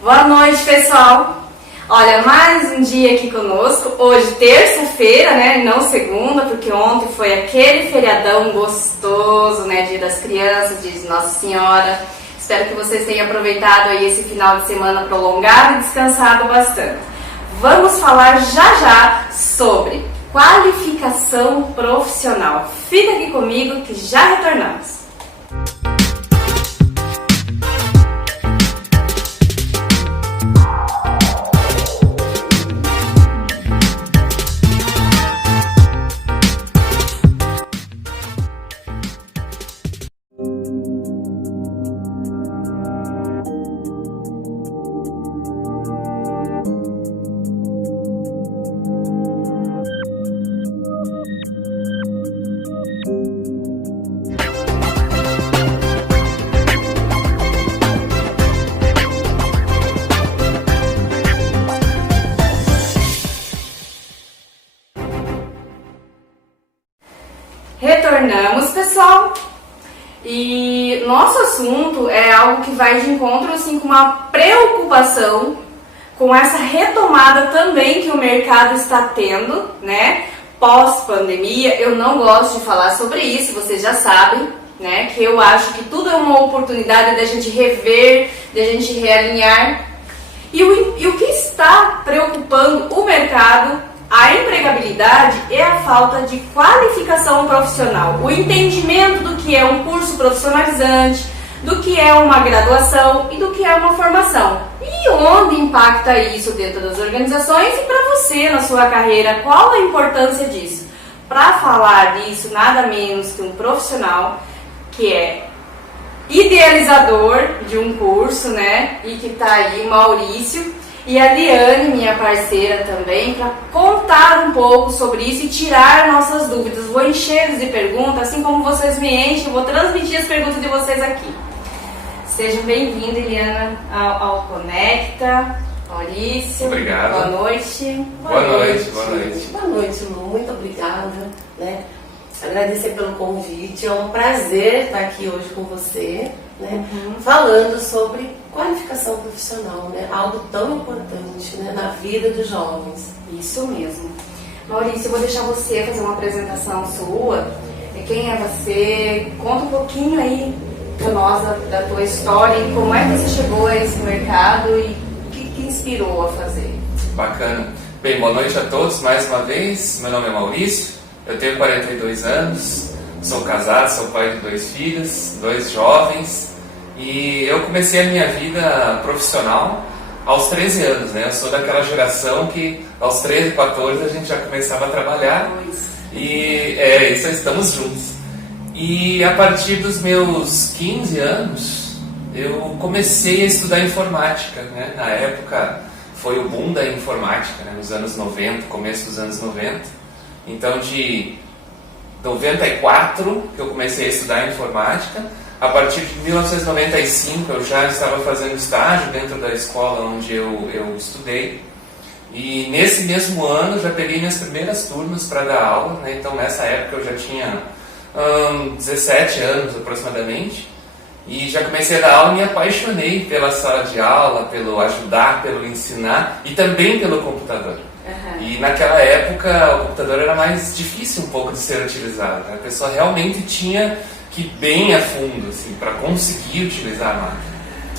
Boa noite, pessoal! Olha, mais um dia aqui conosco, hoje terça-feira, né, não segunda, porque ontem foi aquele feriadão gostoso, né, Dia das Crianças, Dia de Nossa Senhora. Espero que vocês tenham aproveitado aí esse final de semana prolongado e descansado bastante. Vamos falar já sobre qualificação profissional. Fica aqui comigo que já retornamos. Retornamos, pessoal, e nosso assunto é algo que vai de encontro assim, com uma preocupação com essa retomada também que o mercado está tendo, né, pós-pandemia. Eu não gosto de falar sobre isso, vocês já sabem, né, que eu acho que tudo é uma oportunidade da gente rever, da gente realinhar, e o que está preocupando o mercado, a empregabilidade, é a falta de qualificação profissional, o entendimento do que é um curso profissionalizante, do que é uma graduação e do que é uma formação. E onde impacta isso dentro das organizações e para você na sua carreira, qual a importância disso? Para falar disso, nada menos que um profissional que é idealizador de um curso, né, e que está aí, Maurício, e a Liane, minha parceira também, para contar um pouco sobre isso e tirar nossas dúvidas. Vou encher de perguntas, assim como vocês me enchem, vou transmitir as perguntas de vocês aqui. Sejam bem-vindos, Eliana, ao Conecta. Maurício, obrigado. Boa noite. Boa noite. Boa noite, Lu. Muito obrigada, né? Agradecer pelo convite. É um prazer estar aqui hoje com você, né? Falando sobre qualificação profissional, né? Algo tão importante, né, na vida dos jovens. Isso mesmo. Maurício, eu vou deixar você fazer uma apresentação sua. Quem é você? Conta um pouquinho aí para nós da tua história e como é que você chegou a esse mercado e o que inspirou a fazer. Bacana. Bem, boa noite a todos mais uma vez. Meu nome é Maurício, eu tenho 42 anos, sou casado, sou pai de 2 filhos, 2 jovens, e eu comecei a minha vida profissional aos 13 anos, né? Eu sou daquela geração que aos 13, 14 a gente já começava a trabalhar, e isso, estamos juntos. E a partir dos meus 15 anos, eu comecei a estudar informática, né? Na época foi o boom da informática, né? Nos anos 90, começo dos anos 90. Então, de 94 que eu comecei a estudar informática, a partir de 1995 eu já estava fazendo estágio dentro da escola onde eu estudei. E nesse mesmo ano já peguei minhas primeiras turmas para dar aula, né? Então nessa época eu já tinha 17 anos aproximadamente, e já comecei a dar aula e me apaixonei pela sala de aula, pelo ajudar, pelo ensinar e também pelo computador. E naquela época o computador era mais difícil um pouco de ser utilizado, né? A pessoa realmente tinha que ir bem a fundo assim, para conseguir utilizar a máquina.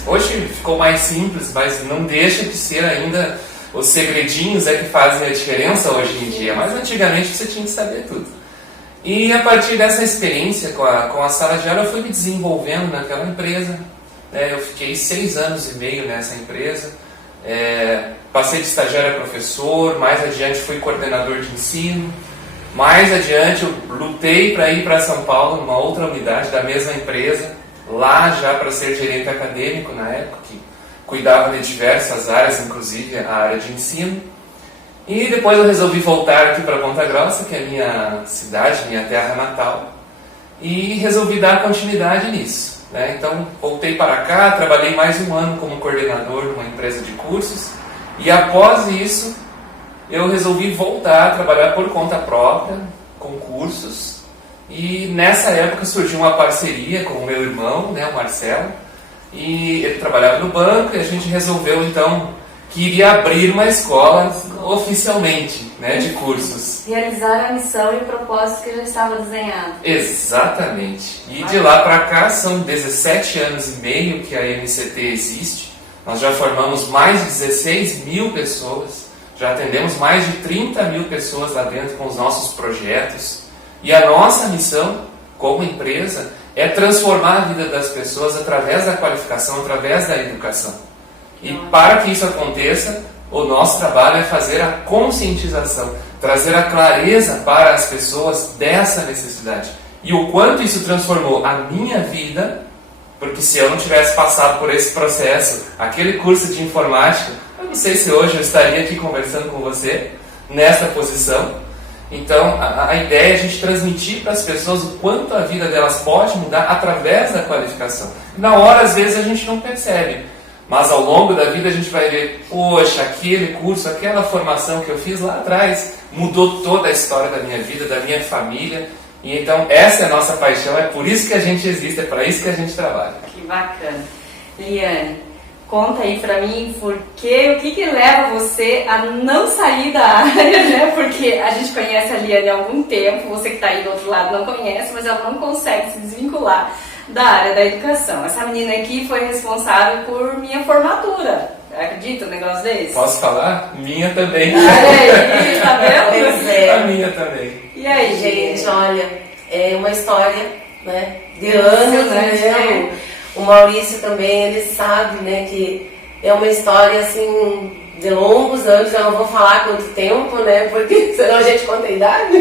Hoje ficou mais simples, mas não deixa de ser ainda os segredinhos que fazem a diferença hoje em dia, mas antigamente você tinha que saber tudo. E a partir dessa experiência com a sala de aula eu fui me desenvolvendo naquela empresa, né? Eu fiquei 6 anos e meio nessa empresa. Passei de estagiário a professor, mais adiante fui coordenador de ensino, mais adiante eu lutei para ir para São Paulo, numa outra unidade da mesma empresa, lá já para ser gerente acadêmico na época, que cuidava de diversas áreas, inclusive a área de ensino. E depois eu resolvi voltar aqui para Ponta Grossa, que é a minha cidade, minha terra natal, e resolvi dar continuidade nisso, né? Então voltei para cá, trabalhei mais um ano como coordenador numa empresa de cursos, e após isso eu resolvi voltar a trabalhar por conta própria, com cursos, e nessa época surgiu uma parceria com o meu irmão, né, o Marcelo, e ele trabalhava no banco e a gente resolveu então que iria abrir uma escola oficialmente, né, de cursos. Realizar a missão e o propósito que já estava desenhado. Exatamente. E de lá para cá são 17 anos e meio que a MCT existe. Nós já formamos mais de 16 mil pessoas, já atendemos mais de 30 mil pessoas lá dentro com os nossos projetos. E a nossa missão, como empresa, é transformar a vida das pessoas através da qualificação, através da educação. E para que isso aconteça, o nosso trabalho é fazer a conscientização, trazer a clareza para as pessoas dessa necessidade. E o quanto isso transformou a minha vida, porque se eu não tivesse passado por esse processo, aquele curso de informática, eu não sei se hoje eu estaria aqui conversando com você, nessa posição. Então, a ideia é a gente transmitir para as pessoas o quanto a vida delas pode mudar através da qualificação. Na hora, às vezes, a gente não percebe. Mas ao longo da vida a gente vai ver, poxa, aquele curso, aquela formação que eu fiz lá atrás mudou toda a história da minha vida, da minha família. E então essa é a nossa paixão, é por isso que a gente existe, é para isso que a gente trabalha. Que bacana. Liane, conta aí pra mim o que leva você a não sair da área, né? Porque a gente conhece a Liane há algum tempo, você que está aí do outro lado não conhece, mas ela não consegue se desvincular da área da educação. Essa menina aqui foi responsável por minha formatura. Acredita um negócio desse? Posso falar? Minha também. Olha aí, tá vendo? Pois é. A minha também. E aí, Gente, olha, é uma história, né, de anos, né? O Maurício também, ele sabe, né, que é uma história, assim, de longos anos. Eu não vou falar quanto tempo, né, porque senão a gente conta a idade.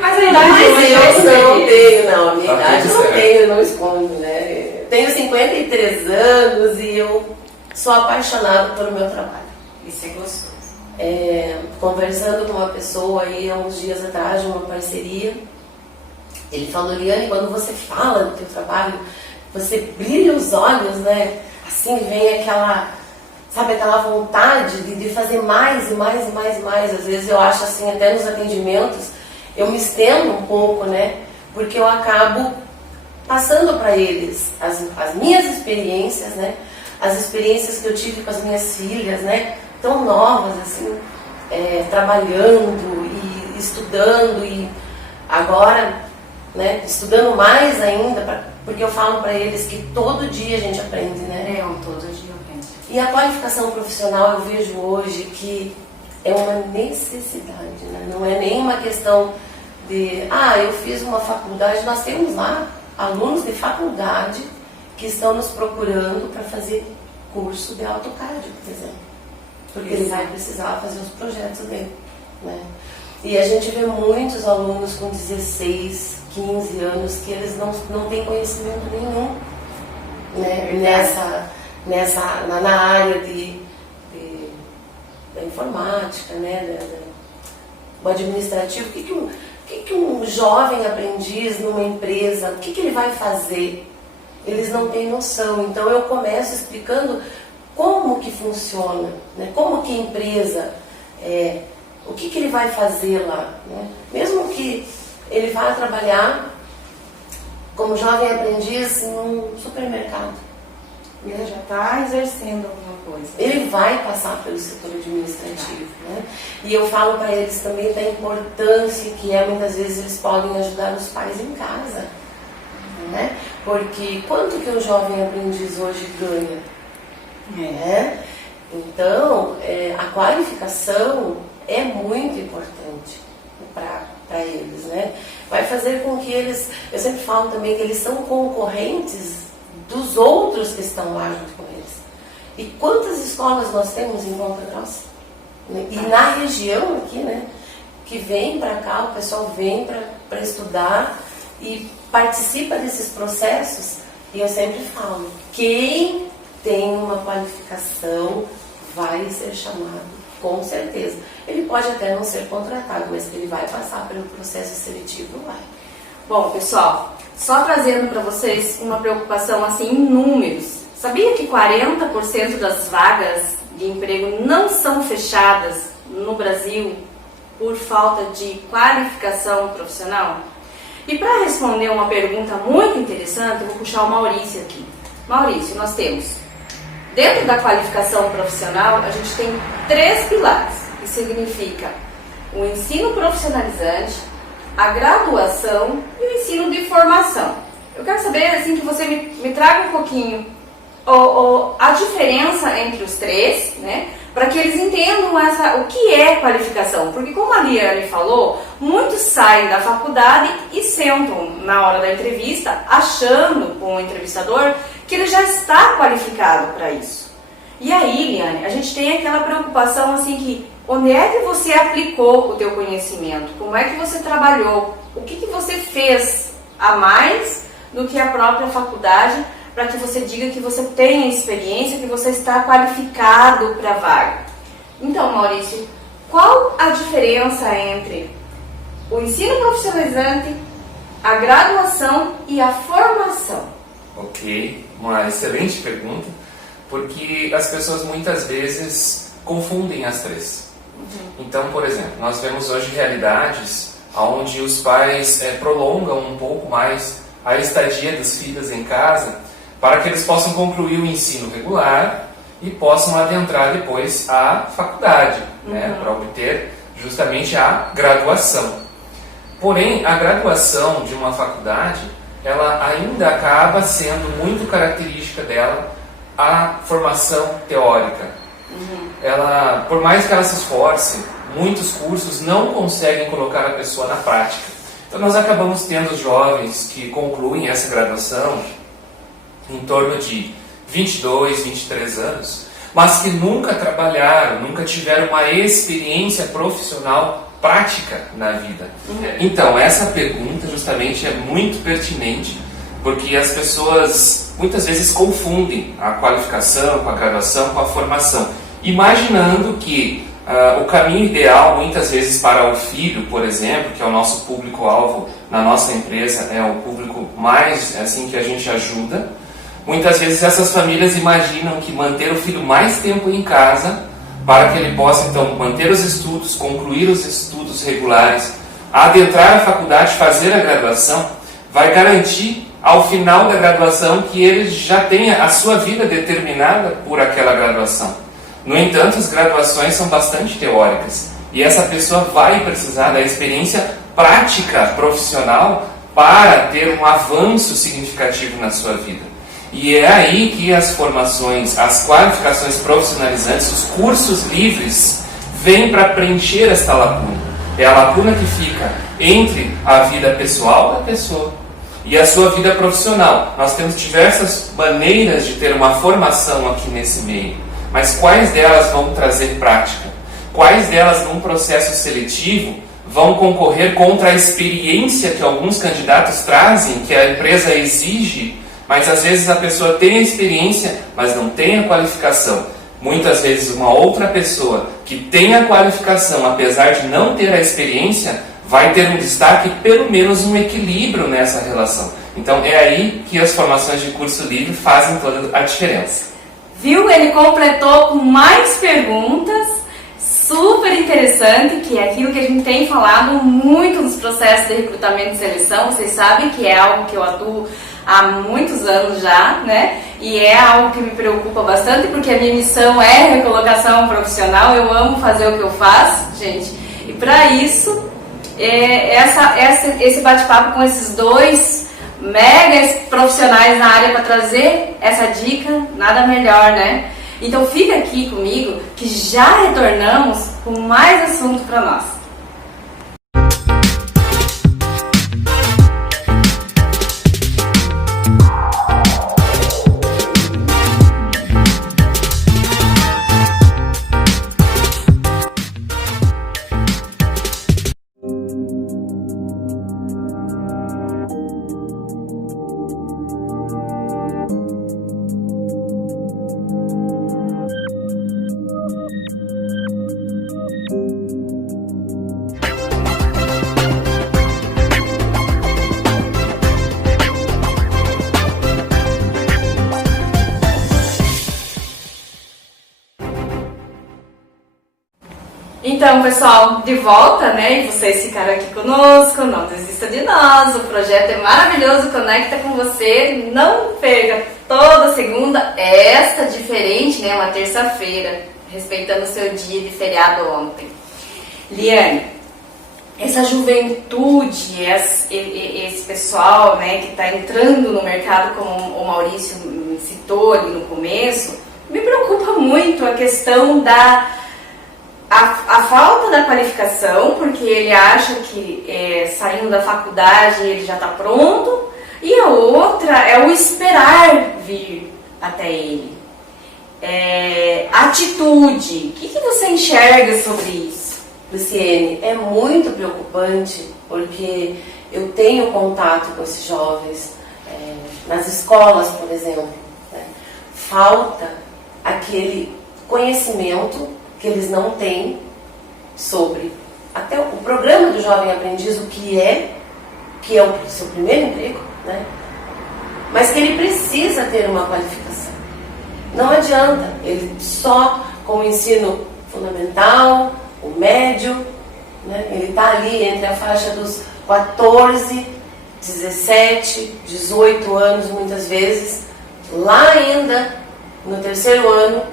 Mas a idade Mas eu não tenho, não. A minha Tá idade tudo eu não certo. tenho, eu não escondo, né. Eu tenho 53 anos e eu sou apaixonada pelo meu trabalho. Isso é gostoso. Conversando com uma pessoa aí há uns dias atrás, de uma parceria, ele falou: Liane, quando você fala do teu trabalho, você brilha os olhos, né? Assim vem aquela, sabe, aquela vontade de fazer mais e mais e mais e mais. Às vezes eu acho assim, até nos atendimentos, eu me estendo um pouco, né? Porque eu acabo passando para eles as minhas experiências, né? As experiências que eu tive com as minhas filhas, né? Tão novas, assim, trabalhando e estudando, e agora, né, estudando mais ainda, porque eu falo para eles que todo dia a gente aprende, né? Todo dia eu aprendo. E a qualificação profissional eu vejo hoje que é uma necessidade, né? Não é nem uma questão de, eu fiz uma faculdade. Nós temos lá alunos de faculdade que estão nos procurando para fazer curso de AutoCAD, por exemplo. Porque ele vai precisar fazer os projetos dele, né? E a gente vê muitos alunos com 16, 15 anos que eles não têm conhecimento nenhum, né? Na área da informática, né? Do administrativo. O que um jovem aprendiz numa empresa, o que ele vai fazer? Eles não têm noção. Então eu começo explicando como que funciona, né? Como que a empresa, o que ele vai fazer lá, né? Mesmo que ele vá trabalhar como jovem aprendiz num supermercado, Ele já está exercendo alguma coisa. ele vai passar pelo setor administrativo, né? E eu falo para eles também da importância que muitas vezes eles podem ajudar os pais em casa, né? Porque quanto que o jovem aprendiz hoje ganha? Então, a qualificação é muito importante para eles, né? Vai fazer com que eles, eu sempre falo também que eles são concorrentes dos outros que estão lá junto com eles. E quantas escolas nós temos em Ponta Grossa? E na região aqui, né? Que vem para cá, o pessoal vem para estudar e participa desses processos. E eu sempre falo, quem tem uma qualificação vai ser chamado, com certeza. Ele pode até não ser contratado, mas que ele vai passar pelo processo seletivo, vai. Bom, pessoal, só trazendo para vocês uma preocupação assim em números. Sabia que 40% das vagas de emprego não são fechadas no Brasil por falta de qualificação profissional? E para responder uma pergunta muito interessante, eu vou puxar o Maurício aqui. Maurício, nós temos, dentro da qualificação profissional, a gente tem 3 pilares, que significa o ensino profissionalizante, a graduação e o ensino de formação. Eu quero saber assim, que você me traga um pouquinho a diferença entre os 3, né? Para que eles entendam o que é qualificação. Porque como a Liane falou, muitos saem da faculdade e sentam na hora da entrevista, achando com o entrevistador que ele já está qualificado para isso. E aí, Liane, a gente tem aquela preocupação assim que onde é que você aplicou o teu conhecimento? Como é que você trabalhou? O que você fez a mais do que a própria faculdade para que você diga que você tem experiência, que você está qualificado para a vaga? Então, Maurício, qual a diferença entre o ensino profissionalizante, a graduação e a formação? Ok, uma excelente pergunta, porque as pessoas muitas vezes confundem as 3. Então, por exemplo, nós vemos hoje realidades onde os pais prolongam um pouco mais a estadia dos filhos em casa para que eles possam concluir o ensino regular e possam adentrar depois a faculdade, né, para obter justamente a graduação. Porém, a graduação de uma faculdade, ela ainda acaba sendo muito característica dela a formação teórica. Ela, por mais que ela se esforce, muitos cursos não conseguem colocar a pessoa na prática. Então nós acabamos tendo jovens que concluem essa graduação em torno de 22, 23 anos, mas que nunca trabalharam, nunca tiveram uma experiência profissional prática na vida. Então essa pergunta justamente é muito pertinente, porque as pessoas muitas vezes confundem a qualificação com a graduação, com a formação, imaginando que o caminho ideal, muitas vezes para o filho, por exemplo, que é o nosso público-alvo na nossa empresa, é o público mais assim que a gente ajuda. Muitas vezes essas famílias imaginam que manter o filho mais tempo em casa, para que ele possa então manter os estudos, concluir os estudos regulares, adentrar a faculdade, fazer a graduação, vai garantir ao final da graduação que ele já tenha a sua vida determinada por aquela graduação. No entanto, as graduações são bastante teóricas e essa pessoa vai precisar da experiência prática profissional para ter um avanço significativo na sua vida. E é aí que as formações, as qualificações profissionalizantes, os cursos livres, vêm para preencher esta lacuna. É a lacuna que fica entre a vida pessoal da pessoa e a sua vida profissional. Nós temos diversas maneiras de ter uma formação aqui nesse meio. Mas quais delas vão trazer prática? Quais delas, num processo seletivo, vão concorrer contra a experiência que alguns candidatos trazem, que a empresa exige, mas às vezes a pessoa tem a experiência, mas não tem a qualificação. Muitas vezes uma outra pessoa que tem a qualificação, apesar de não ter a experiência, vai ter um destaque, pelo menos um equilíbrio nessa relação. Então é aí que as formações de curso livre fazem toda a diferença. Viu? Ele completou com mais perguntas, super interessante, que é aquilo que a gente tem falado muito nos processos de recrutamento e seleção. Vocês sabem que é algo que eu atuo há muitos anos já, né? E é algo que me preocupa bastante, porque a minha missão é recolocação profissional. Eu amo fazer o que eu faço, gente. E para isso, esse bate-papo com esses 2 mega profissionais na área para trazer essa dica, nada melhor, né? Então fica aqui comigo que já retornamos com mais assunto para nós. Então, pessoal, de volta, né? E vocês ficaram aqui conosco, não desista de nós. O projeto é maravilhoso, conecta com você, não perca toda segunda, esta diferente, né? Uma terça-feira, respeitando o seu dia de feriado ontem. Liane, essa juventude, esse pessoal, né, que está entrando no mercado, como o Maurício citou ali no começo, me preocupa muito a questão da a falta da qualificação, porque ele acha que saindo da faculdade ele já está pronto, e a outra é o esperar vir até ele. Atitude, o que você enxerga sobre isso? Luciene, é muito preocupante, porque eu tenho contato com esses jovens nas escolas, por exemplo, né? Falta aquele conhecimento que eles não têm sobre até o programa do Jovem Aprendiz, o que é o seu primeiro emprego, né? Mas que ele precisa ter uma qualificação. Não adianta ele só com o ensino fundamental, o médio, né? Ele está ali entre a faixa dos 14, 17, 18 anos, muitas vezes, lá ainda no terceiro ano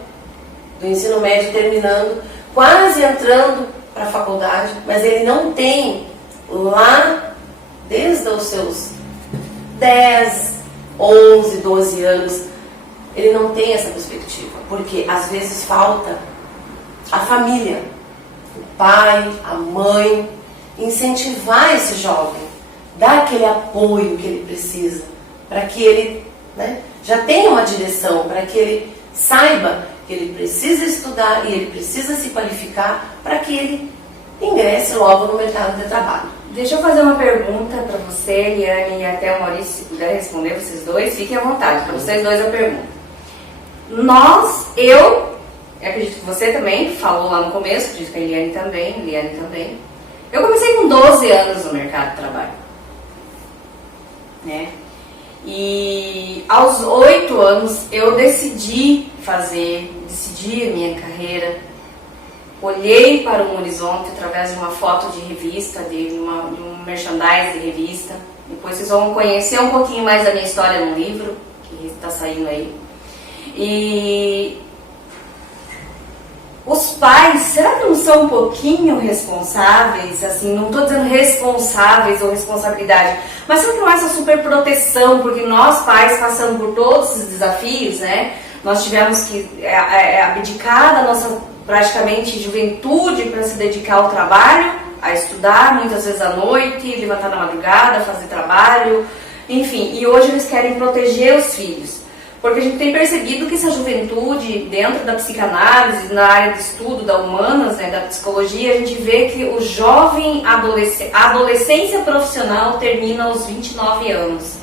do ensino médio, terminando, quase entrando para a faculdade, mas ele não tem lá, desde os seus 10, 11, 12 anos, ele não tem essa perspectiva, porque às vezes falta a família, o pai, a mãe, incentivar esse jovem, dar aquele apoio que ele precisa, para que ele, né, já tenha uma direção, para que ele saiba que ele precisa estudar e ele precisa se qualificar para que ele ingresse logo no mercado de trabalho. Deixa eu fazer uma pergunta para você, Liane, e até o Maurício, se puder responder, vocês dois, fiquem à vontade. Para vocês dois eu pergunto. Eu acredito que você também falou lá no começo, acredito que a Liane também. Eu comecei com 12 anos no mercado de trabalho, né? E aos 8 anos eu decidi a minha carreira. Olhei para um horizonte através de uma foto de revista, de um merchandise de revista. Depois vocês vão conhecer um pouquinho mais da minha história no livro, que está saindo aí. E os pais, será que não são um pouquinho responsáveis? Assim, não estou dizendo responsáveis ou responsabilidade, mas será que não é essa super proteção? Porque nós pais passamos por todos esses desafios, né? Nós tivemos que abdicar da nossa praticamente juventude para se dedicar ao trabalho, a estudar, muitas vezes à noite, levantar na madrugada, fazer trabalho, enfim. E hoje eles querem proteger os filhos. Porque a gente tem percebido que essa juventude, dentro da psicanálise, na área de estudo da humanas, né, da psicologia, a gente vê que o jovem a adolescência profissional termina aos 29 anos.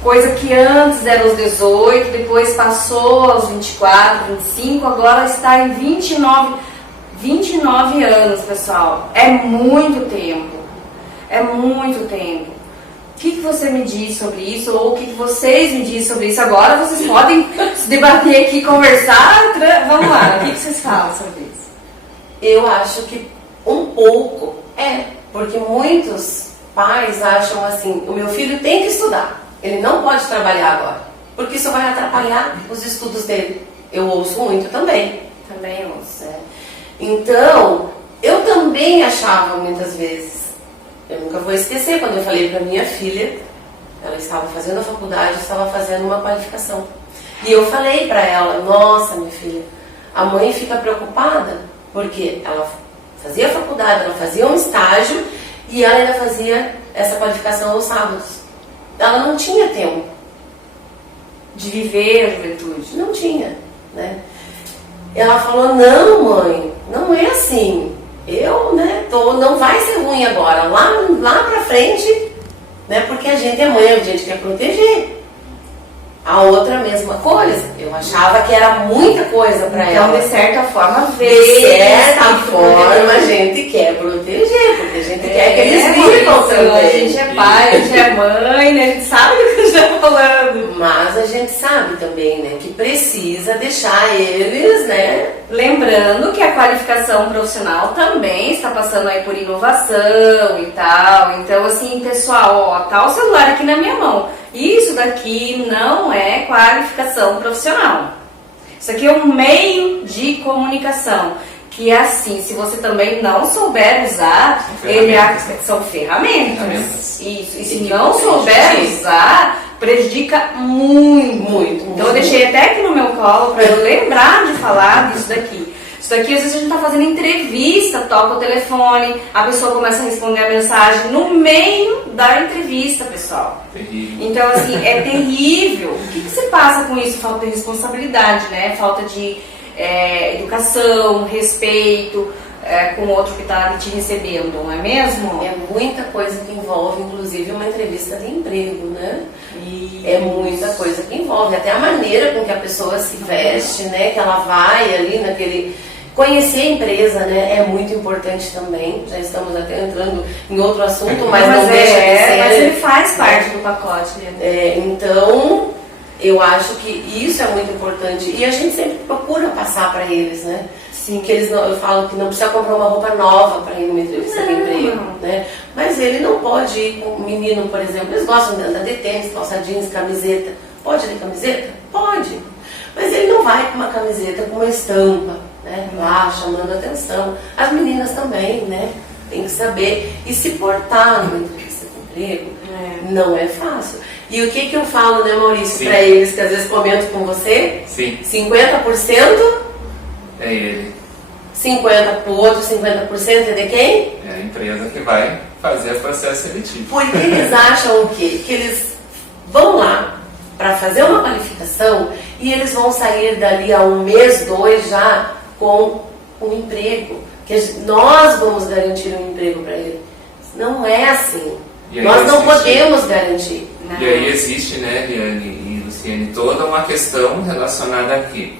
Coisa que antes era aos 18, depois passou aos 24, 25, agora está em 29 anos, pessoal. É muito tempo. É muito tempo. O que você me diz sobre isso? Ou o que vocês me dizem sobre isso? Agora vocês podem se debater aqui, conversar. Vamos lá, o que vocês falam sobre isso? Eu acho que um pouco porque muitos pais acham assim, o meu filho tem que estudar, ele não pode trabalhar agora, porque isso vai atrapalhar os estudos dele. Eu ouço muito também. Também ouço. Então, eu também achava muitas vezes. Eu nunca vou esquecer quando eu falei para minha filha, ela estava fazendo a faculdade, estava fazendo uma qualificação. E eu falei para ela, nossa, minha filha, a mãe fica preocupada, porque ela fazia a faculdade, ela fazia um estágio e ela ainda fazia essa qualificação aos sábados. Ela não tinha tempo de viver a juventude. Não tinha, né? Ela falou, não, mãe, não é assim. Não vai ser ruim agora, lá pra frente, né? Porque a gente é mãe, a gente quer proteger. A outra mesma coisa, eu achava que era muita coisa pra ela. Então, de certa forma, a gente quer proteger, porque a gente quer que eles vivam também. A gente é pai, a gente é mãe, né? A gente sabe do que a gente está falando. Mas a gente sabe também, né, que precisa deixar eles, né? Lembrando que a qualificação profissional também está passando aí por inovação e tal. Então, assim, pessoal, ó, tá o celular aqui na minha mão. Isso daqui não é qualificação profissional. Isso aqui é um meio de comunicação. Que é assim, se você também não souber usar, são ferramentas. Isso. E se não souber usar, prejudica muito. Então eu deixei até aqui no meu colo para eu lembrar de falar disso daqui. Isso daqui, às vezes a gente está fazendo entrevista, toca o telefone, a pessoa começa a responder a mensagem no meio da entrevista, pessoal. Terrível. Então, assim, é terrível. O que você passa com isso? Falta de responsabilidade, né? Falta de educação, respeito com o outro que está te recebendo, não é mesmo? É muita coisa que envolve, inclusive, uma entrevista de emprego, né? É muita coisa que envolve, até a maneira com que a pessoa se veste, né? Que ela vai ali naquele... Conhecer a empresa, né, é muito importante também. Já estamos até entrando em outro assunto, mas não deixa de ser. Mas ele faz parte do pacote, né? Então, eu acho que isso é muito importante. E a gente sempre procura passar para eles, né? Sim. Que eles não, eu falo que não precisa comprar uma roupa nova para ir numa entrevista de emprego, né? Mas ele não pode ir com um menino, por exemplo, eles gostam de andar de tênis, calça jeans, camiseta. Pode ir de camiseta? Pode. Mas ele não vai com uma camiseta com uma estampa, né? Lá, chamando atenção. As meninas também, né? Tem que saber. E se portar numa entrevista de emprego não é fácil. E o que eu falo, né, Maurício, para eles, que às vezes comento com você? Sim. 50% é ele. 50% pro outro, 50% é de quem? É a empresa que vai fazer o processo seletivo. Porque eles acham o quê? Que eles vão lá para fazer uma qualificação e eles vão sair dali a 1 mês, 2 já com um emprego. Que nós vamos garantir um emprego para ele. Não é assim. Nós não podemos garantir. E aí existe, né, Liane e Luciane, toda uma questão relacionada aqui.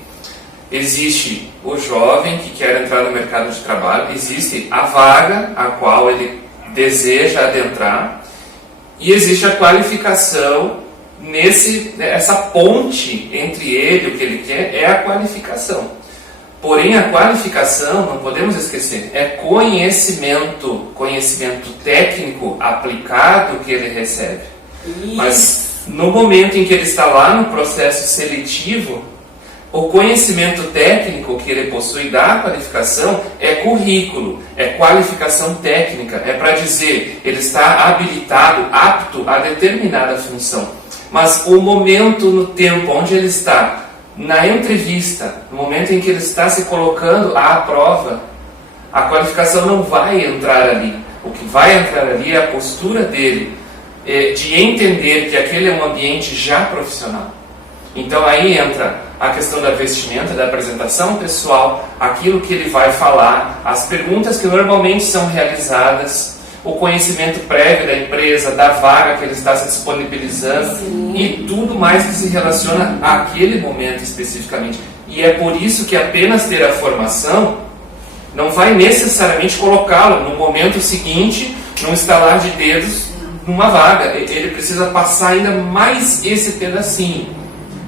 Existe o jovem que quer entrar no mercado de trabalho, existe a vaga a qual ele deseja adentrar e existe a qualificação essa ponte entre ele e o que ele quer é a qualificação. Porém, a qualificação, não podemos esquecer, é conhecimento técnico aplicado que ele recebe. Isso. Mas no momento em que ele está lá no processo seletivo, o conhecimento técnico que ele possui da qualificação é currículo, é qualificação técnica, é para dizer, ele está habilitado, apto a determinada função. Mas o momento no tempo onde ele está, na entrevista, no momento em que ele está se colocando à prova, a qualificação não vai entrar ali. O que vai entrar ali é a postura dele, de entender que aquele é um ambiente já profissional. Então aí entra a questão da vestimenta, da apresentação pessoal, aquilo que ele vai falar, as perguntas que normalmente são realizadas, o conhecimento prévio da empresa, da vaga que ele está se disponibilizando. Sim. E tudo mais que se relaciona àquele momento especificamente. E é por isso que apenas ter a formação não vai necessariamente colocá-lo no momento seguinte, num estalar de dedos, numa vaga. Ele precisa passar ainda mais esse pedacinho.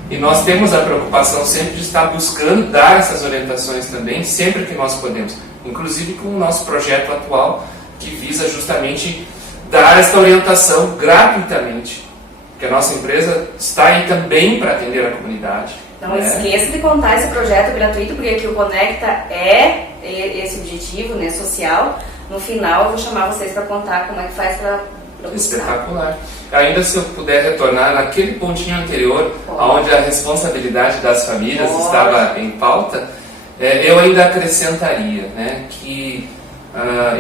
E nós temos a preocupação sempre de estar buscando dar essas orientações também, sempre que nós podemos. Inclusive com o nosso projeto atual, que visa justamente dar esta orientação gratuitamente. Porque a nossa empresa está aí também para atender a comunidade. Não esqueça de contar esse projeto gratuito, porque aqui o Conecta é esse objetivo, né, social. No final eu vou chamar vocês para contar como é que faz para buscar. Espetacular. Ainda se eu puder retornar naquele pontinho anterior, onde a responsabilidade das famílias estava em pauta, eu ainda acrescentaria, né, que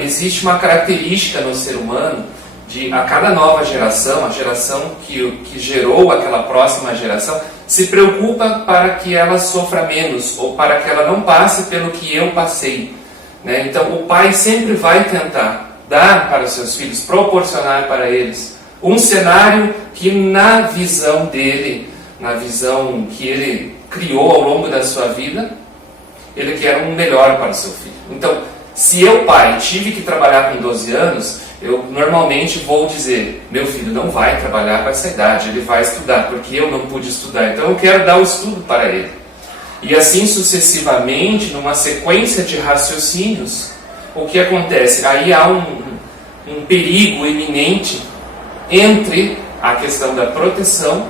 existe uma característica no ser humano de a cada nova geração, a geração que gerou aquela próxima geração, se preocupa para que ela sofra menos ou para que ela não passe pelo que eu passei, né? Então o pai sempre vai tentar dar para os seus filhos, proporcionar para eles um cenário que na visão dele, na visão que ele criou ao longo da sua vida, ele quer um melhor para o seu filho. Então, Se eu, pai, tive que trabalhar com 12 anos, eu normalmente vou dizer, meu filho não vai trabalhar com essa idade, ele vai estudar, porque eu não pude estudar, então eu quero dar o estudo para ele. E assim sucessivamente, numa sequência de raciocínios, o que acontece? Aí há um perigo iminente entre a questão da proteção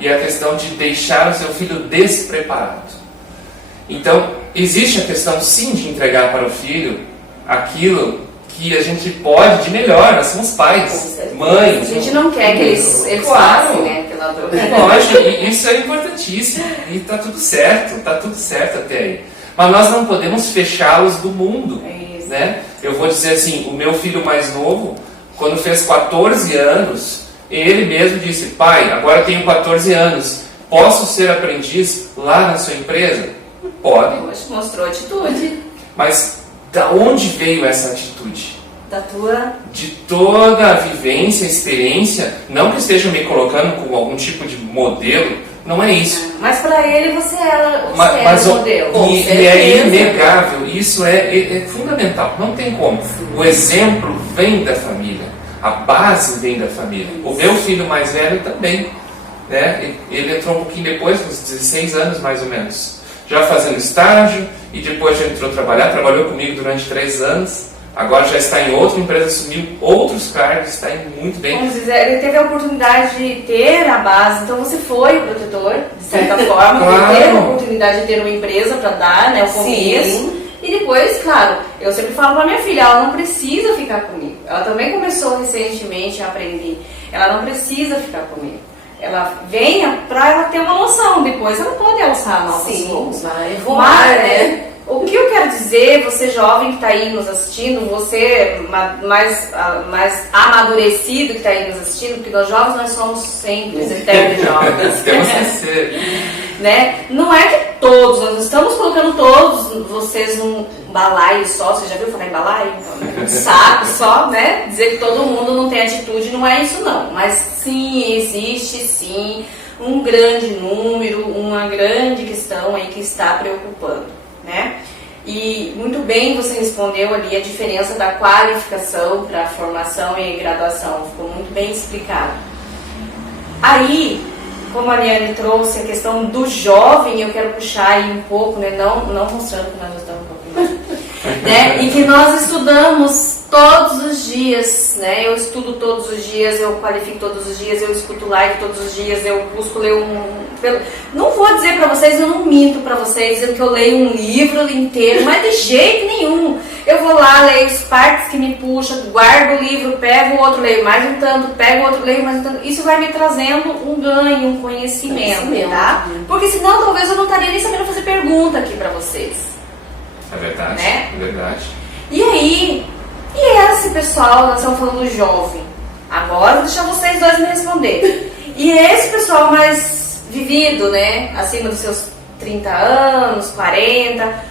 e a questão de deixar o seu filho despreparado. Então, existe a questão sim de entregar para o filho aquilo que a gente pode de melhor, nós somos pais, mães. A gente não quer que eles claro, passem, né, pela dor. Lógico, e isso é importantíssimo, e está tudo certo até aí. Mas nós não podemos fechá-los do mundo, né? Eu vou dizer assim, o meu filho mais novo, quando fez 14 anos, ele mesmo disse, pai, agora eu tenho 14 anos, posso ser aprendiz lá na sua empresa? Pode. Hoje mostrou atitude. Mas da onde veio essa atitude? Da tua... De toda a vivência, experiência, não que esteja me colocando como algum tipo de modelo, não é isso. Mas para ele você era o modelo. E é inegável, isso é fundamental, não tem como. O exemplo vem da família, a base vem da família. O meu filho mais velho também, né? Ele entrou um pouquinho depois, com uns 16 anos mais ou menos, já fazendo estágio, e depois já entrou a trabalhar, trabalhou comigo durante 3 anos, agora já está em outra empresa, assumiu outros cargos, está indo muito bem. Vamos dizer, ele teve a oportunidade de ter a base, então você foi o protetor, de certa forma, claro. Teve a oportunidade de ter uma empresa para dar, né, o começo. Sim. E depois, claro, eu sempre falo para minha filha, ela não precisa ficar comigo. Ela também começou recentemente a aprender, ela não precisa ficar comigo. Ela venha para ela ter uma noção, depois ela pode alçar novos voos. Vai voar, né? O que eu quero dizer, você jovem que está aí nos assistindo, você mais amadurecido que está aí nos assistindo, porque nós jovens nós somos sempre os eternos jovens. Temos que ser. Né? Não é que todos, nós estamos colocando todos vocês num balaio só, você já viu falar em balaio? Então, um saco só, né? Dizer que todo mundo não tem atitude, não é isso não. Mas sim, existe sim um grande número, uma grande questão aí que está preocupando, né? E muito bem você respondeu ali a diferença da qualificação para formação e graduação, ficou muito bem explicado. Aí, como a Liane trouxe a questão do jovem, eu quero puxar aí um pouco, né? Não mostrando que nós estamos um pouquinho mais, né? E que nós estudamos todos os dias, né? Eu estudo todos os dias, eu qualifico todos os dias, eu escuto live todos os dias, eu busco ler não vou dizer pra vocês, eu não minto pra vocês dizendo que eu leio um livro inteiro, mas de jeito nenhum. Eu vou lá, leio as partes que me puxam, guardo o livro, pego o outro, leio mais um tanto, pego o outro, leio mais um tanto. Isso vai me trazendo um ganho, um conhecimento, tá? Porque senão talvez eu não estaria nem sabendo fazer pergunta aqui pra vocês. É verdade, né? É verdade. E aí, esse pessoal, nós estamos falando jovem, agora vou deixar vocês dois me responder. E esse pessoal mais vivido, né, acima dos seus 30 anos, 40,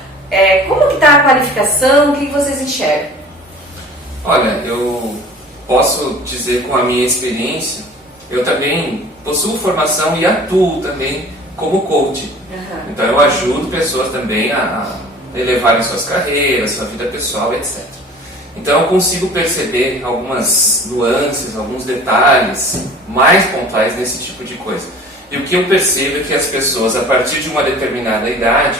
como que está a qualificação, o que vocês enxergam? Olha, eu posso dizer com a minha experiência, eu também possuo formação e atuo também como coach. Uhum. Então eu ajudo pessoas também a elevarem suas carreiras, sua vida pessoal, etc. Então eu consigo perceber algumas nuances, alguns detalhes mais pontuais nesse tipo de coisa. E o que eu percebo é que as pessoas, a partir de uma determinada idade,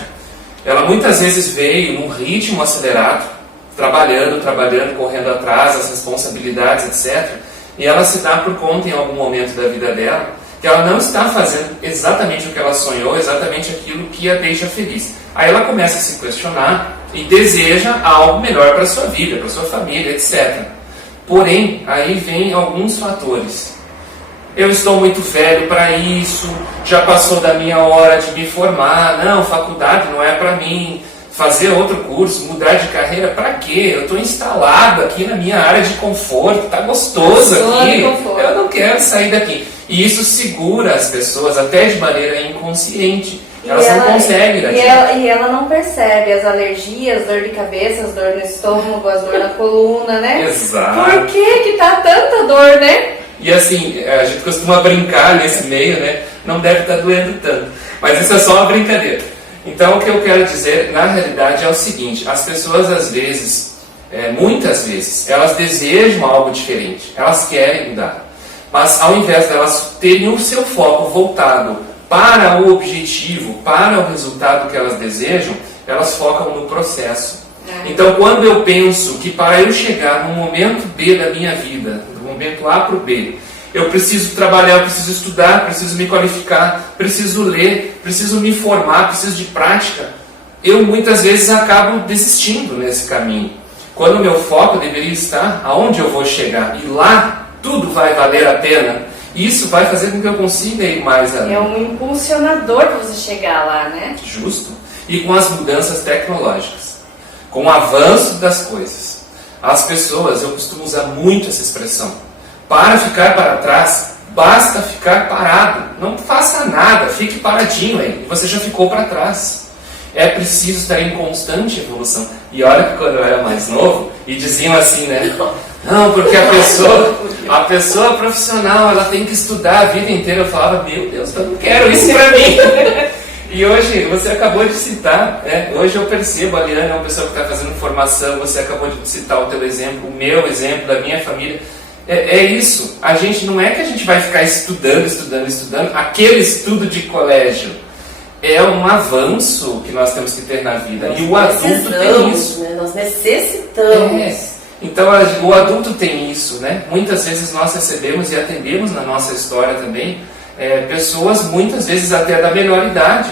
ela muitas vezes veio num ritmo acelerado, trabalhando, correndo atrás das responsabilidades, etc. E ela se dá por conta em algum momento da vida dela que ela não está fazendo exatamente o que ela sonhou, exatamente aquilo que a deixa feliz. Aí ela começa a se questionar e deseja algo melhor para a sua vida, para a sua família, etc. Porém, aí vem alguns fatores. Eu estou muito velho para isso, já passou da minha hora de me formar, não, faculdade não é para mim, fazer outro curso, mudar de carreira, para quê? Eu estou instalado aqui na minha área de conforto, está gostoso aqui, eu não quero sair daqui. E isso segura as pessoas até de maneira inconsciente. Elas não conseguem daqui. E ela não percebe as alergias, dor de cabeça, as dor no estômago, as dor na coluna, né? Exato. Por que tá tanta dor, né? E assim, a gente costuma brincar nesse meio, né? Não deve estar doendo tanto. Mas isso é só uma brincadeira. Então, o que eu quero dizer, na realidade, é o seguinte: as pessoas, às vezes, muitas vezes, elas desejam algo diferente, elas querem mudar, mas ao invés delas terem o seu foco voltado para o objetivo, para o resultado que elas desejam, elas focam no processo. Então, quando eu penso que para eu chegar no momento B da minha vida, do momento A para o B, eu preciso trabalhar, eu preciso estudar, preciso me qualificar, preciso ler, preciso me formar, preciso de prática, eu muitas vezes acabo desistindo nesse caminho. Quando o meu foco deveria estar aonde eu vou chegar, e lá tudo vai valer a pena, isso vai fazer com que eu consiga ir mais além. É um impulsionador para você chegar lá, né? Justo. E com as mudanças tecnológicas, com o avanço das coisas, as pessoas, eu costumo usar muito essa expressão, para ficar para trás, basta ficar parado. Não faça nada, fique paradinho aí. Você já ficou para trás. É preciso estar em constante evolução. E olha que quando eu era mais novo, e diziam assim, né? Não, porque a pessoa profissional, ela tem que estudar a vida inteira. Eu falava, meu Deus, eu não quero isso para mim. E hoje, você acabou de citar, né? Hoje eu percebo, a Liana é uma pessoa que está fazendo formação, você acabou de citar o teu exemplo, o meu exemplo, da minha família. É isso, a gente não é que a gente vai ficar estudando, aquele estudo de colégio é um avanço que nós temos que ter na vida, e o adulto tem isso. Né? Nós necessitamos. Então o adulto tem isso, né? Muitas vezes nós recebemos e atendemos na nossa história também pessoas, muitas vezes até da melhor idade,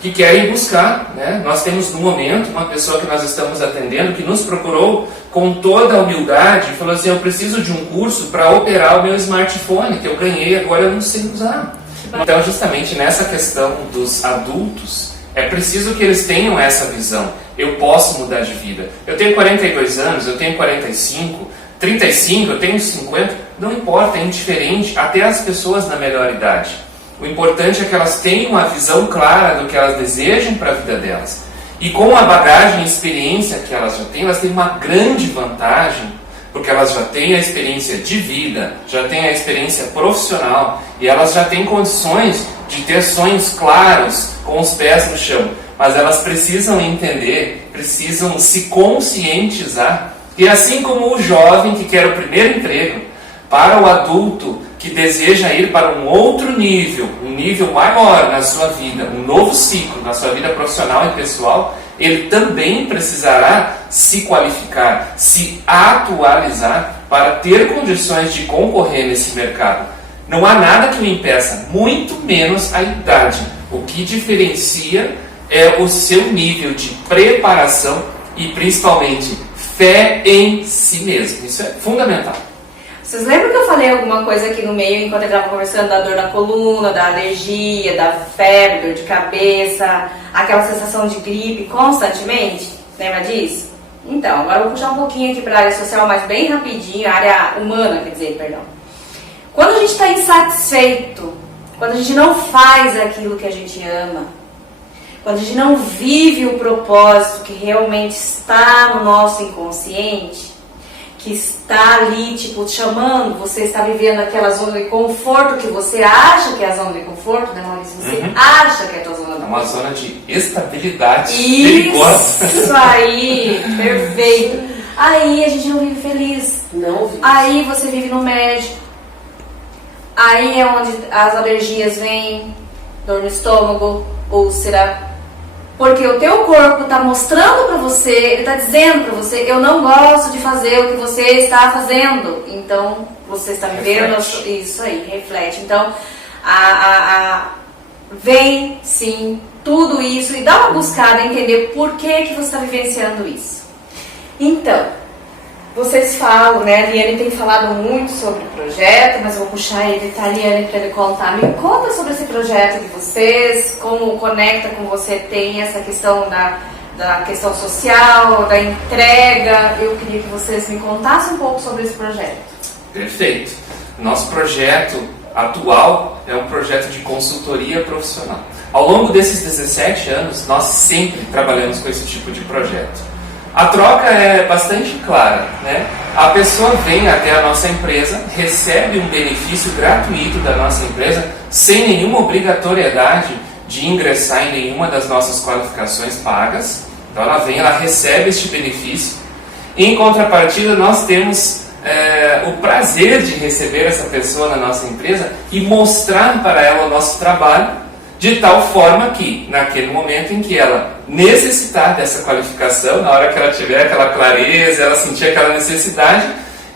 que querem buscar, né? Nós temos no momento uma pessoa que nós estamos atendendo que nos procurou com toda a humildade e falou assim, eu preciso de um curso para operar o meu smartphone, que eu ganhei, agora eu não sei usar. Então, justamente nessa questão dos adultos, é preciso que eles tenham essa visão. Eu posso mudar de vida. Eu tenho 42 anos, eu tenho 45, 35, eu tenho 50, não importa, é indiferente, até as pessoas na melhor idade. O importante é que elas tenham a visão clara do que elas desejam para a vida delas. E com a bagagem e experiência que elas já têm, elas têm uma grande vantagem, porque elas já têm a experiência de vida, já têm a experiência profissional, e elas já têm condições de ter sonhos claros, com os pés no chão. Mas elas precisam entender, precisam se conscientizar, e assim como o jovem que quer o primeiro emprego, para o adulto que deseja ir para um outro nível, um nível maior na sua vida, um novo ciclo na sua vida profissional e pessoal, ele também precisará se qualificar, se atualizar para ter condições de concorrer nesse mercado. Não há nada que o impeça, muito menos a idade. O que diferencia é o seu nível de preparação e principalmente fé em si mesmo. Isso é fundamental. Vocês lembram que eu falei alguma coisa aqui no meio, enquanto eu estava conversando, da dor na coluna, da alergia, da febre, dor de cabeça, aquela sensação de gripe constantemente? Lembra disso? Então, agora eu vou puxar um pouquinho aqui para a área social, mas bem rapidinho, a área humana, quer dizer, perdão. Quando a gente está insatisfeito, quando a gente não faz aquilo que a gente ama, quando a gente não vive o propósito que realmente está no nosso inconsciente, que está ali, tipo, te chamando, você está vivendo aquela zona de conforto que você acha que é a zona de conforto, né, Maurício? Você acha que é a tua zona de conforto. É uma zona de estabilidade perigosa. Isso aí, perfeito. Aí a gente não vive feliz. Não vive. Aí você vive no médico. Aí é onde as alergias vêm, dor no estômago, úlcera. Porque o teu corpo está mostrando para você, ele está dizendo para você, eu não gosto de fazer o que você está fazendo. Então, você está vivendo isso aí, reflete. Então, vem, sim, tudo isso e dá uma buscada a entender por que você está vivenciando isso. Então, vocês falam, né? A Liane tem falado muito sobre o projeto, mas eu vou puxar ele, tá, Liane, para ele contar. Me conta sobre esse projeto de vocês, como conecta com você, tem essa questão da questão social, da entrega. Eu queria que vocês me contassem um pouco sobre esse projeto. Perfeito. Nosso projeto atual é um projeto de consultoria profissional. Ao longo desses 17 anos, nós sempre trabalhamos com esse tipo de projeto. A troca é bastante clara, né? A pessoa vem até a nossa empresa, recebe um benefício gratuito da nossa empresa, sem nenhuma obrigatoriedade de ingressar em nenhuma das nossas qualificações pagas. Então ela vem, ela recebe este benefício. Em contrapartida, nós temos o prazer de receber essa pessoa na nossa empresa e mostrar para ela o nosso trabalho, de tal forma que, naquele momento em que ela necessitar dessa qualificação, na hora que ela tiver aquela clareza, ela sentir aquela necessidade,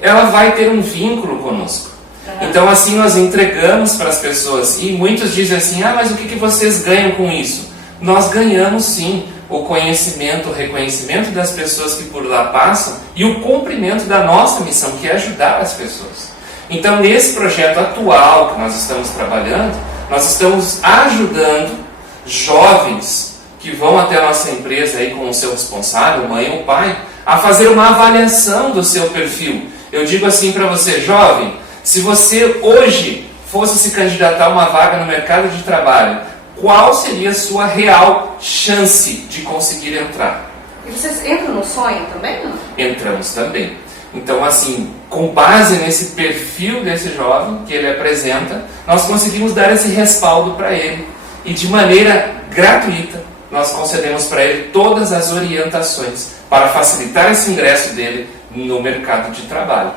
ela vai ter um vínculo conosco. Então assim nós entregamos para as pessoas, e muitos dizem assim, mas o que vocês ganham com isso? Nós ganhamos sim o conhecimento, o reconhecimento das pessoas que por lá passam e o cumprimento da nossa missão, que é ajudar as pessoas. Então nesse projeto atual que nós estamos trabalhando, nós estamos ajudando jovens que vão até a nossa empresa aí com o seu responsável, mãe ou pai, a fazer uma avaliação do seu perfil. Eu digo assim para você, jovem, se você hoje fosse se candidatar a uma vaga no mercado de trabalho, qual seria a sua real chance de conseguir entrar? E vocês entram no sonho também, não? Entramos também. Então, assim, com base nesse perfil desse jovem que ele apresenta, nós conseguimos dar esse respaldo para ele. E de maneira gratuita, nós concedemos para ele todas as orientações para facilitar esse ingresso dele no mercado de trabalho.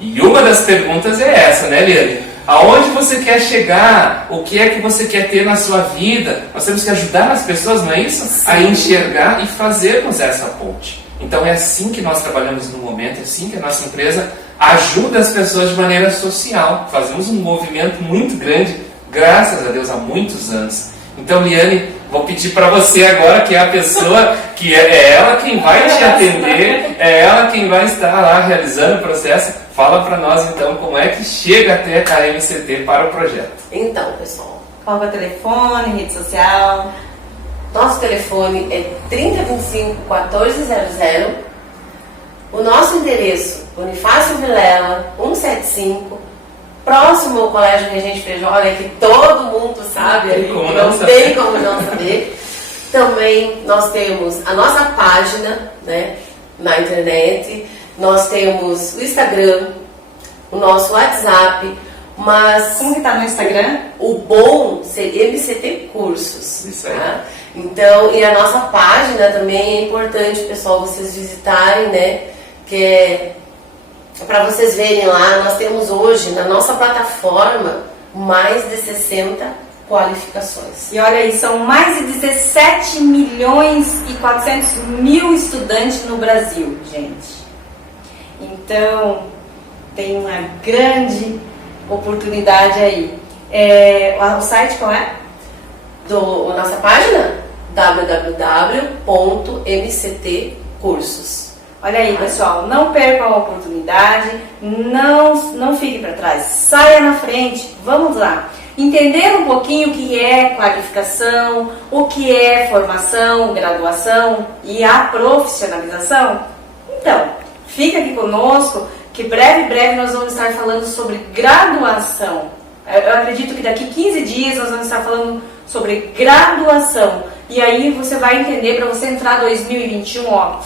E uma das perguntas é essa, né, Liane? Aonde você quer chegar? O que é que você quer ter na sua vida? Nós temos que ajudar as pessoas, não é isso? Sim. A enxergar e fazermos essa ponte. Então é assim que nós trabalhamos no momento, é assim que a nossa empresa ajuda as pessoas de maneira social. Fazemos um movimento muito grande, graças a Deus, há muitos anos. Então, Liane, vou pedir para você agora, que é a pessoa que é ela quem vai te atender, é ela quem vai estar lá realizando o processo. Fala para nós então como é que chega até a MCT para o projeto. Então, pessoal, qual é o telefone, rede social? Nosso telefone é 3025-1400. O nosso endereço, Bonifácio Vilela, 175, próximo ao Colégio Regente Fejola, que todo mundo sabe, ali, não tem como não saber. Também nós temos a nossa página, né, na internet, nós temos o Instagram, o nosso WhatsApp, mas... Como que tá no Instagram? O bom seria MCT Cursos. Isso aí. Tá? Então, e a nossa página também é importante, pessoal, vocês visitarem, né? Que é para vocês verem lá, nós temos hoje na nossa plataforma mais de 60 qualificações. E olha aí, são mais de 17 milhões e 400 mil estudantes no Brasil, gente. Então, tem uma grande oportunidade aí. O site qual é? A nossa página? www.mctcursos. Olha aí, pessoal, não percam a oportunidade, não fique para trás, saia na frente, vamos lá. Entender um pouquinho o que é qualificação, o que é formação, graduação e a profissionalização? Então, fica aqui conosco, que breve nós vamos estar falando sobre graduação. Eu acredito que daqui 15 dias nós vamos estar falando sobre graduação. E aí você vai entender para você entrar 2021, ó,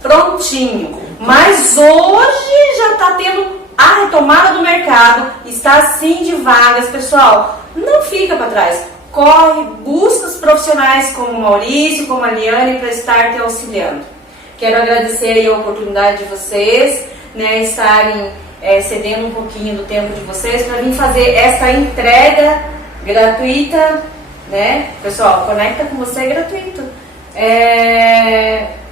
prontinho. Mas hoje já está tendo a retomada do mercado, está sim de vagas, pessoal. Não fica para trás. Corre, busca os profissionais como o Maurício, como a Liane, para estar te auxiliando. Quero agradecer aí a oportunidade de vocês, né, estarem cedendo um pouquinho do tempo de vocês para vir fazer essa entrega gratuita, né? Pessoal, conecta com você, é gratuito.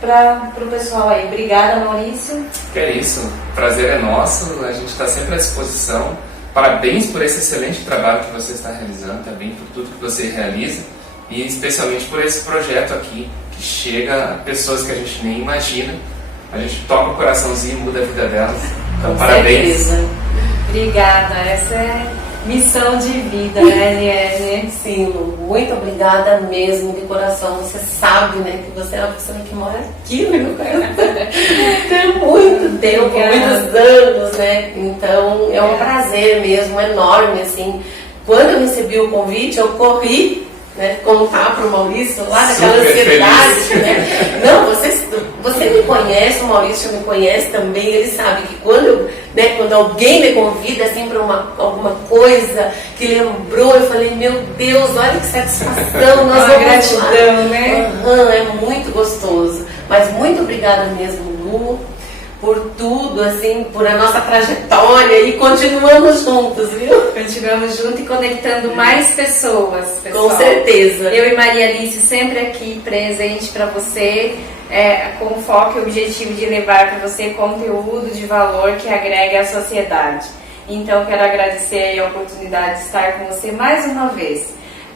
Para o pessoal aí. Obrigada, Maurício. Que é isso, o prazer é nosso, a gente está sempre à disposição. Parabéns por esse excelente trabalho que você está realizando, também por tudo que você realiza e especialmente por esse projeto aqui, que chega a pessoas que a gente nem imagina. A gente toca o coraçãozinho e muda a vida delas. Então, Com parabéns. certeza. Obrigada, essa é missão de vida, né, Liane? Sim, Lu, muito obrigada mesmo, de coração. Você sabe, né, que você é uma pessoa que mora aqui no meu coração. Tem muito tempo, muitos anos, né? Então, é um prazer mesmo, enorme, assim. Quando eu recebi o convite, eu corri, né, contar para o Maurício lá naquela ansiedade, né? Não, você me conhece. conhece, o Maurício me conhece também, ele sabe que quando alguém me convida assim para alguma coisa que lembrou, eu falei, meu Deus, olha que satisfação, nós vamos gratidão, né? É muito gostoso. Mas muito obrigada mesmo, Lu, por tudo, assim, por a nossa trajetória, e continuamos juntos, viu? Continuamos juntos e conectando mais pessoas, pessoal. Com certeza. Eu e Maria Alice sempre aqui presente para você, com o foco e objetivo de levar para você conteúdo de valor que agregue à sociedade. Então quero agradecer aí a oportunidade de estar com você mais uma vez.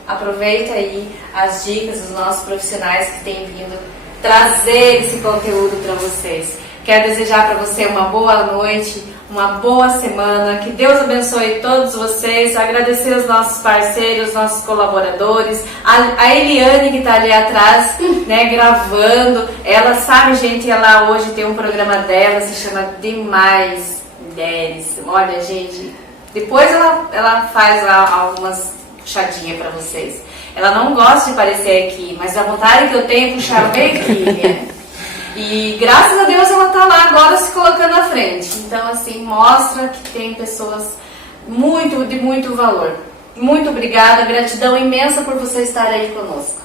Aproveita aí as dicas dos nossos profissionais que têm vindo trazer esse conteúdo para vocês. Quero desejar para você uma boa noite, uma boa semana, que Deus abençoe todos vocês, agradecer os nossos parceiros, os nossos colaboradores, a Eliane que está ali atrás, né, gravando, ela sabe, gente, ela hoje tem um programa dela, se chama Demais Mulheres, olha, gente, depois ela faz algumas puxadinhas para vocês. Ela não gosta de aparecer aqui, mas a vontade que eu tenho é puxar bem aqui, né? E graças a Deus ela tá lá agora se colocando à frente. Então, assim, mostra que tem pessoas de muito valor. Muito obrigada, gratidão imensa por você estar aí conosco.